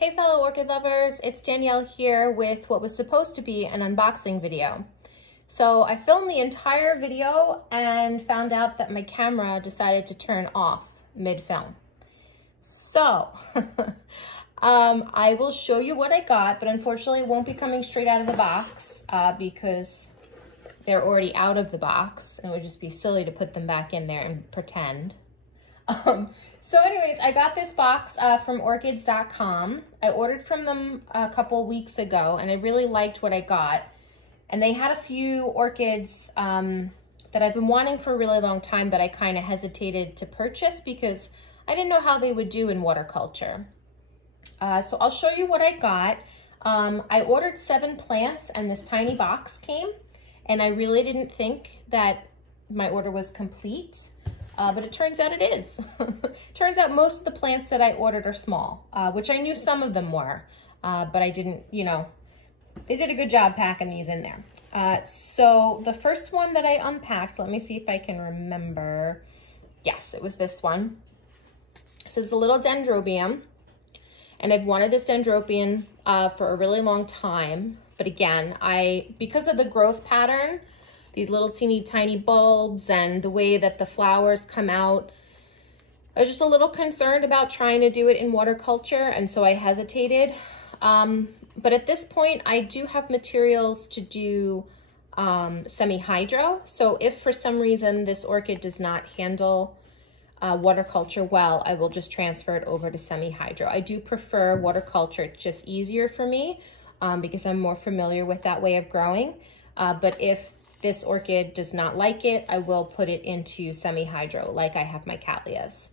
Hey fellow orchid lovers, it's Danielle here with what was supposed to be an unboxing video. So I filmed the entire video and found out that my camera decided to turn off mid-film. So I will show you what I got, but unfortunately it won't be coming straight out of the box because they're already out of the box and it would just be silly to put them back in there and pretend. So anyways, I got this box from orchids.com. I ordered from them a couple weeks ago and I really liked what I got. And they had a few orchids that I've been wanting for a really long time, but I kind of hesitated to purchase because I didn't know how they would do in water culture. So I'll show you what I got. I ordered 7 plants and this tiny box came, and I really didn't think that my order was complete. But it turns out it is. Turns out most of the plants that I ordered are small, which I knew some of them were, but I didn't, they did a good job packing these in there. So the first one that I unpacked, let me see if I can remember. Yes, it was this one. This is a little dendrobium, and I've wanted this dendrobium for a really long time. But again, because of the growth pattern, these little teeny tiny bulbs and the way that the flowers come out, I was just a little concerned about trying to do it in water culture, and so I hesitated. But at this point, I do have materials to do semi-hydro. So if for some reason this orchid does not handle water culture well, I will just transfer it over to semi-hydro. I do prefer water culture. It's just easier for me because I'm more familiar with that way of growing. But if this orchid does not like it, I will put it into semi-hydro like I have my Cattleyas.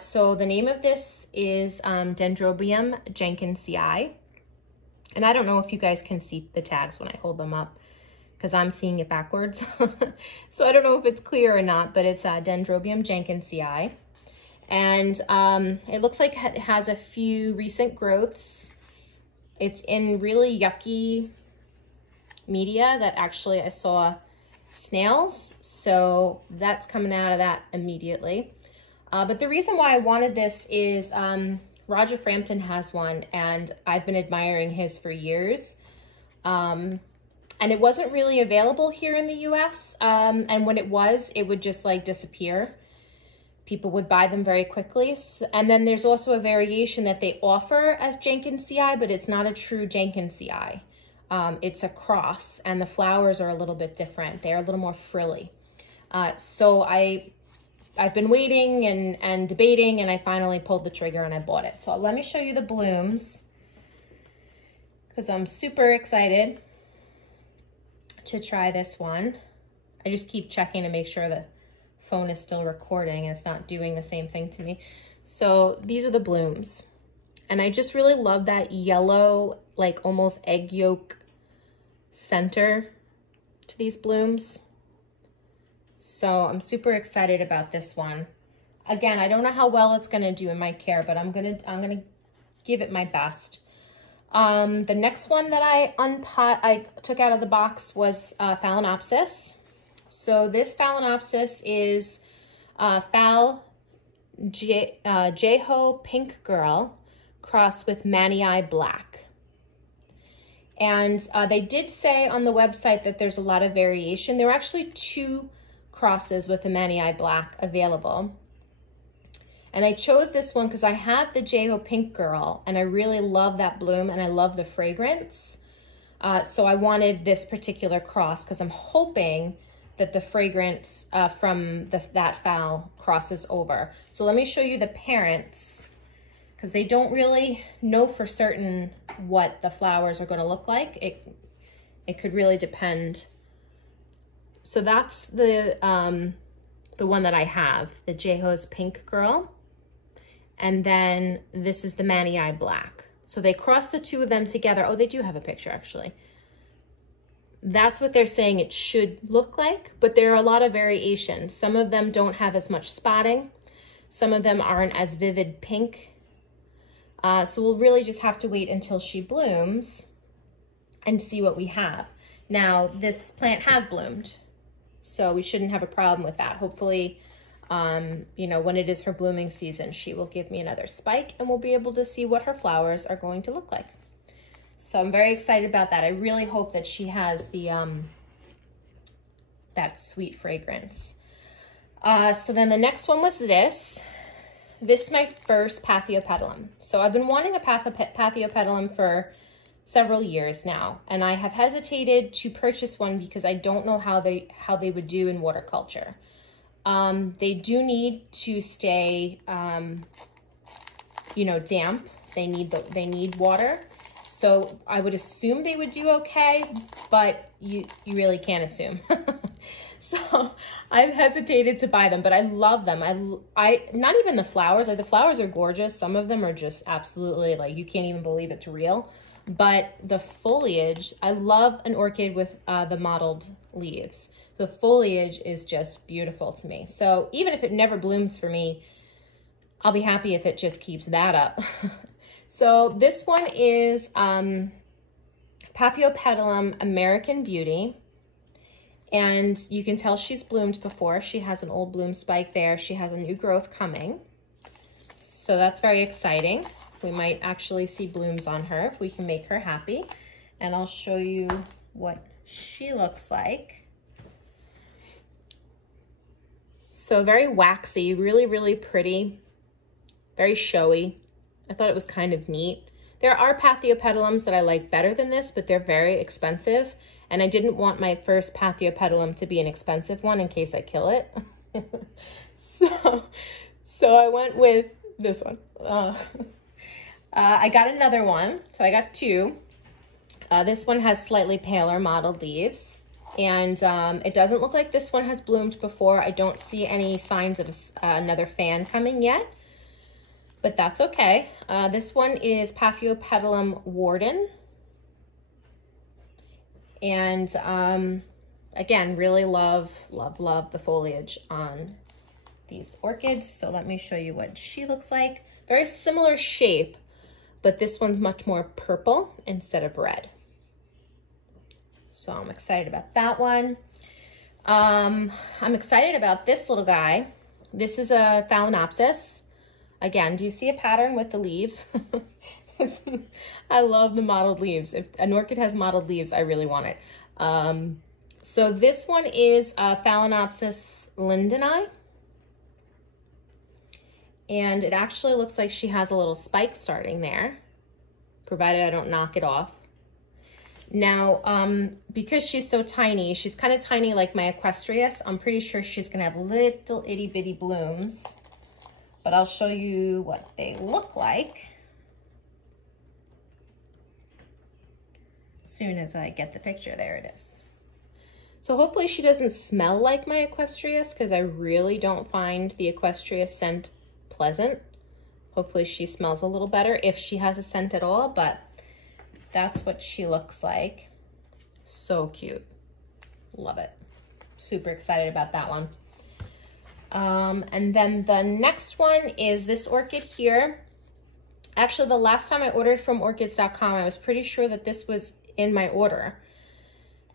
So the name of this is Dendrobium Jenkins CI. And I don't know if you guys can see the tags when I hold them up because I'm seeing it backwards. So I don't know if it's clear or not, but it's Dendrobium Jenkins CI. And it looks like it has a few recent growths. It's in really yucky media that actually I saw snails, so that's coming out of that immediately. But the reason why I wanted this is Roger Frampton has one and I've been admiring his for years. And it wasn't really available here in the US. And when it was, it would just like disappear. People would buy them very quickly. And then there's also a variation that they offer as Jenkins CI, but it's not a true Jenkins CI. It's a cross, and the flowers are a little bit different. They're a little more frilly. So I've been waiting and debating, and I finally pulled the trigger and I bought it. So let me show you the blooms because I'm super excited to try this one. I just keep checking to make sure the phone is still recording and it's not doing the same thing to me. So these are the blooms. And I just really love that yellow, like almost egg yolk center to these blooms. So I'm super excited about this one. Again, I don't know how well it's gonna do in my care, but I'm gonna give it my best. The next one that I took out of the box was Phalaenopsis. So this Phalaenopsis is Phal Jiahos Pink Girl crossed with mannii Black. And they did say on the website that there's a lot of variation. There are actually 2 crosses with the mannii Black available. And I chose this one because I have the Jiahos Pink Girl and I really love that bloom and I love the fragrance. So I wanted this particular cross because I'm hoping that the fragrance from that Phal crosses over. So let me show you the parents, because they don't really know for certain what the flowers are going to look like. It could really depend. So that's the one that I have, the Jiahos Pink Girl. And then this is the mannii Black. So they cross the 2 of them together. Oh, they do have a picture actually. That's what they're saying it should look like, but there are a lot of variations. Some of them don't have as much spotting. Some of them aren't as vivid pink. So we'll really just have to wait until she blooms and see what we have. Now, this plant has bloomed, so we shouldn't have a problem with that. Hopefully, you know, when it is her blooming season, she will give me another spike and we'll be able to see what her flowers are going to look like. So I'm very excited about that. I really hope that she has the, that sweet fragrance. So then the next one was this. This is my first Pathopetalum. So I've been wanting a Pathopetalum for several years now, and I have hesitated to purchase one because I don't know how they would do in water culture. They do need to stay, you know, damp. They need water. So I would assume they would do okay, but you really can't assume. So I've hesitated to buy them, but I love them. I not even the flowers, like the flowers are gorgeous. Some of them are just absolutely like, you can't even believe it's real. But the foliage, I love an orchid with the mottled leaves. The foliage is just beautiful to me. So even if it never blooms for me, I'll be happy if it just keeps that up. So this one is Paphopetalum American Beauty. And you can tell she's bloomed before. She has an old bloom spike there. She has a new growth coming. So that's very exciting. We might actually see blooms on her if we can make her happy. And I'll show you what she looks like. So very waxy, really, really pretty, very showy. I thought it was kind of neat. There are Paphopetalums that I like better than this, but they're very expensive. And I didn't want my first Paphopetalum to be an expensive one in case I kill it. So I went with this one. I got another one, so I got two. This one has slightly paler mottled leaves, and it doesn't look like this one has bloomed before. I don't see any signs of another fan coming yet, but that's okay. This one is Paphopetalum Warden, and again, really love the foliage on these orchids. So let me show you what she looks like. Very similar shape, but this one's much more purple instead of red. So I'm excited about that one. I'm excited about this little guy. This is a Phalaenopsis. Again, do you see a pattern with the leaves? I love the mottled leaves. If an orchid has mottled leaves, I really want it. So this one is Phalaenopsis lindenii. And it actually looks like she has a little spike starting there, provided I don't knock it off. Now, because she's so tiny, she's kind of tiny like my Equestrius, I'm pretty sure she's gonna have little itty bitty blooms, but I'll show you what they look like as soon as I get the picture. There it is. So hopefully she doesn't smell like my Equestrius, because I really don't find the Equestrius scent pleasant. Hopefully she smells a little better if she has a scent at all, but that's what she looks like. So cute. Love it. Super excited about that one. And then the next one is this orchid here. Actually, the last time I ordered from orchids.com, I was pretty sure that this was in my order.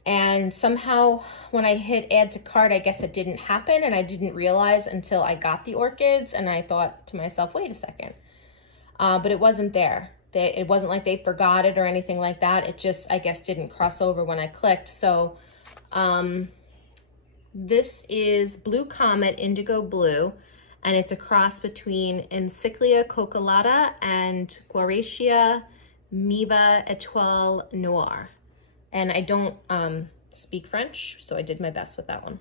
And somehow when I hit add to cart, I guess it didn't happen, and I didn't realize until I got the orchids, and I thought to myself, wait a second. But it wasn't there. It wasn't like they forgot it or anything like that. It just, I guess, didn't cross over when I clicked. So this is Blue Comet Indigo Blue, and it's a cross between Encyclia Cocolata and Guaracia Miva Etoile Noir. And I don't speak French, so I did my best with that one.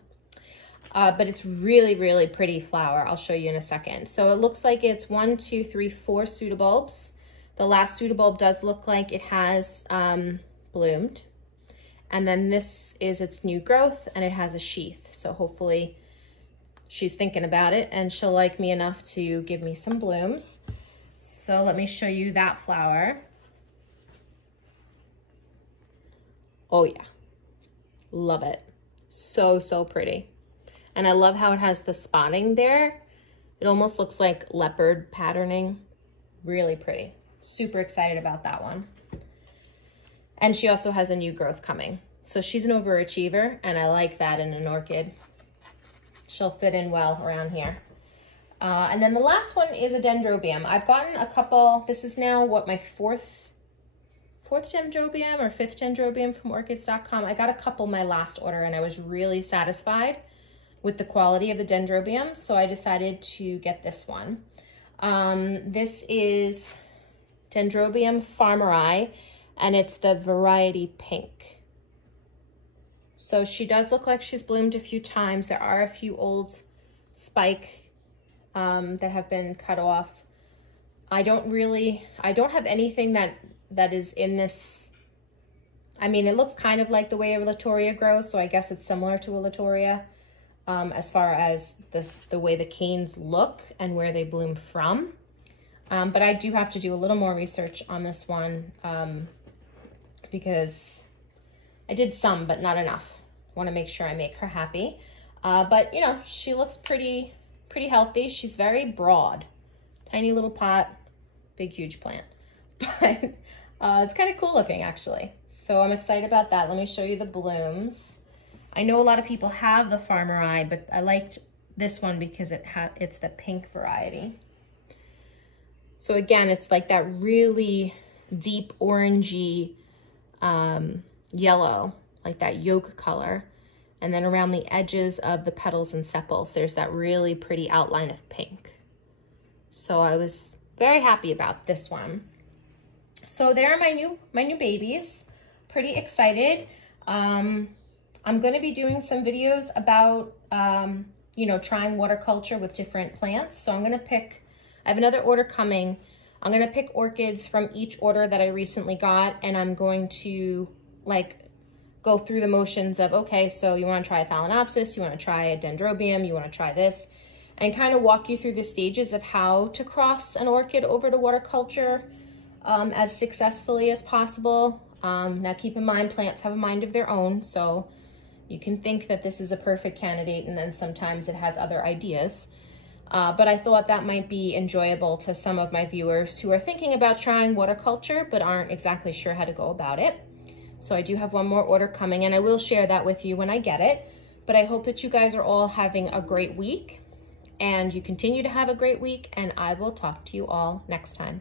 But it's really, really pretty flower. I'll show you in a second. So it looks like it's 1, 2, 3, 4 pseudobulbs. The last pseudobulb does look like it has bloomed. And then this is its new growth, and it has a sheath. So hopefully she's thinking about it, and she'll like me enough to give me some blooms. So let me show you that flower. Oh yeah, love it. So, so pretty. And I love how it has the spotting there. It almost looks like leopard patterning. Really pretty. Super excited about that one. And she also has a new growth coming. So she's an overachiever, and I like that in an orchid. She'll fit in well around here. And then the last one is a Dendrobium. I've gotten a couple. This is now what, my fourth Dendrobium or fifth Dendrobium from orchids.com. I got a couple my last order and I was really satisfied with the quality of the Dendrobium, so I decided to get this one. This is Dendrobium Farmer Eye, and it's the variety pink. So she does look like she's bloomed a few times. There are a few old spike that have been cut off. I don't have anything that is in this. I mean, it looks kind of like the way a Latoria grows, so I guess it's similar to a Latoria as far as the way the canes look and where they bloom from. But I do have to do a little more research on this one because I did some, but not enough. I want to make sure I make her happy. But, you know, she looks pretty healthy. She's very broad. Tiny little pot, big, huge plant. But it's kind of cool looking, actually. So I'm excited about that. Let me show you the blooms. I know a lot of people have the Farmer Eye, but I liked this one because it's the pink variety. So again, it's like that really deep orangey yellow, like that yolk color. And then around the edges of the petals and sepals, there's that really pretty outline of pink. So I was very happy about this one. So there are my new babies. Pretty excited. I'm going to be doing some videos about, you know, trying water culture with different plants. So I'm going to pick, I have another order coming. I'm going to pick orchids from each order that I recently got, and I'm going to like go through the motions of, okay, so you want to try a Phalaenopsis, you want to try a Dendrobium, you want to try this, and kind of walk you through the stages of how to cross an orchid over to water culture as successfully as possible. Now keep in mind, plants have a mind of their own, so you can think that this is a perfect candidate and then sometimes it has other ideas. But I thought that might be enjoyable to some of my viewers who are thinking about trying water culture but aren't exactly sure how to go about it. So I do have one more order coming and I will share that with you when I get it. But I hope that you guys are all having a great week and you continue to have a great week, and I will talk to you all next time.